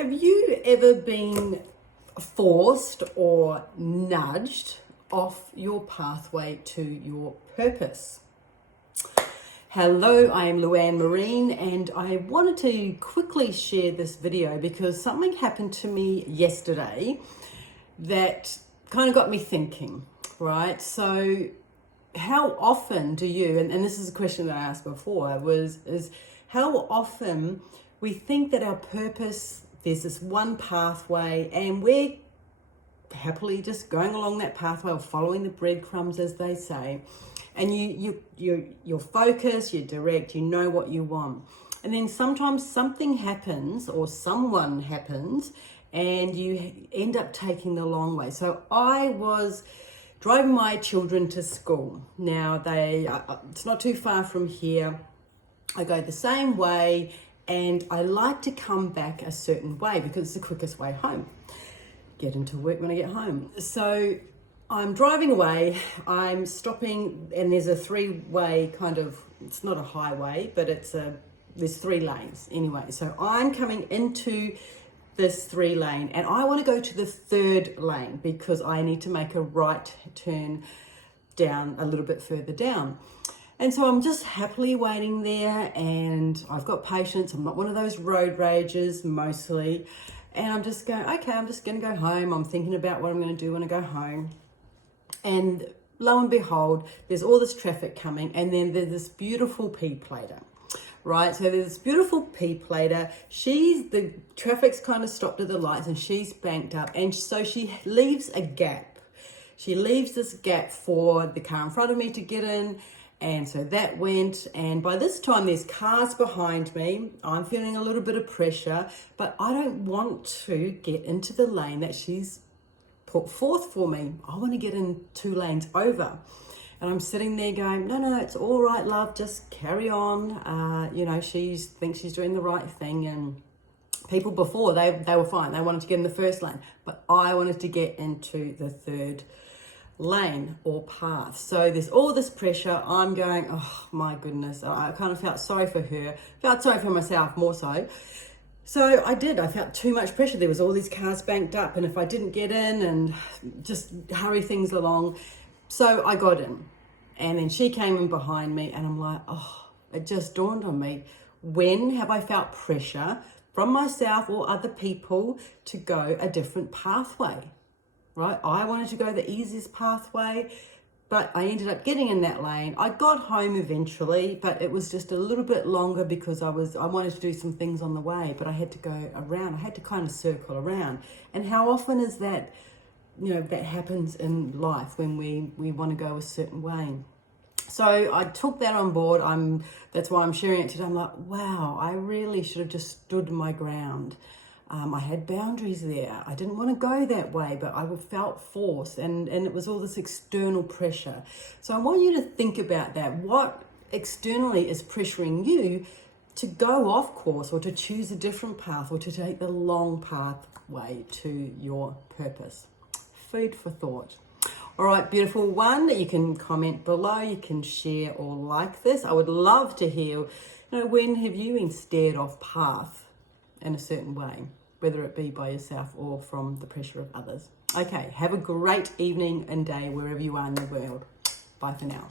Have you ever been forced or nudged off your pathway to your purpose? Hello, I am Luanne Marine, and I wanted to quickly share this video because something happened to me yesterday that kind of got me thinking, right? So how often do you, and this is a question that I asked before, is how often we think that our purpose, there's this one pathway and we're happily just going along that pathway or following the breadcrumbs, as they say, and you're focused, you're direct, you know what you want. And then sometimes something happens or someone happens and you end up taking the long way. So I was driving my children to school. Now it's not too far from here. I go the same way and I like to come back a certain way because it's the quickest way home. Get into work when I get home. So I'm driving away, I'm stopping, and there's a three-way kind of, it's not a highway, but there's 3 lanes anyway. So I'm coming into this 3 lane and I want to go to the 3rd lane because I need to make a right turn down a little bit further down. And so I'm just happily waiting there and I've got patience. I'm not one of those road ragers mostly. And I'm just going, okay, I'm just going to go home. I'm thinking about what I'm going to do when I go home. And lo and behold, there's all this traffic coming and then there's this beautiful P-plater. Right, so there's this beautiful P-plater. The traffic's kind of stopped at the lights and she's banked up. And so she leaves a gap. She leaves this gap for the car in front of me to get in. And so that went, and by this time there's cars behind me. I'm feeling a little bit of pressure, but I don't want to get into the lane that she's put forth for me. I want to get in 2 lanes over. And I'm sitting there going, no, it's all right, love, just carry on. She thinks she's doing the right thing. And people before, they were fine. They wanted to get in the 1st lane, but I wanted to get into the 3rd lane or path. So there's all this pressure. I'm going, oh my goodness. I kind of felt sorry for her, felt sorry for myself more so. So I felt too much pressure. There was all these cars banked up and if I didn't get in and just hurry things along. So I got in and then she came in behind me and I'm like, oh, it just dawned on me. When have I felt pressure from myself or other people to go a different pathway? Right? I wanted to go the easiest pathway, but I ended up getting in that lane. I got home eventually, but it was just a little bit longer because I wanted to do some things on the way, but I had to go around. I had to kind of circle around. And how often is that, that happens in life when we want to go a certain way? So I took that on board. That's why I'm sharing it today. I'm like, wow, I really should have just stood my ground. I had boundaries there. I didn't want to go that way, but I felt forced and it was all this external pressure. So I want you to think about that. What externally is pressuring you to go off course or to choose a different path or to take the long pathway to your purpose? Food for thought. All right, beautiful one. You can comment below. You can share or like this. I would love to hear, when have you been steered off path in a certain way, whether it be by yourself or from the pressure of others. Okay, have a great evening and day wherever you are in the world. Bye for now.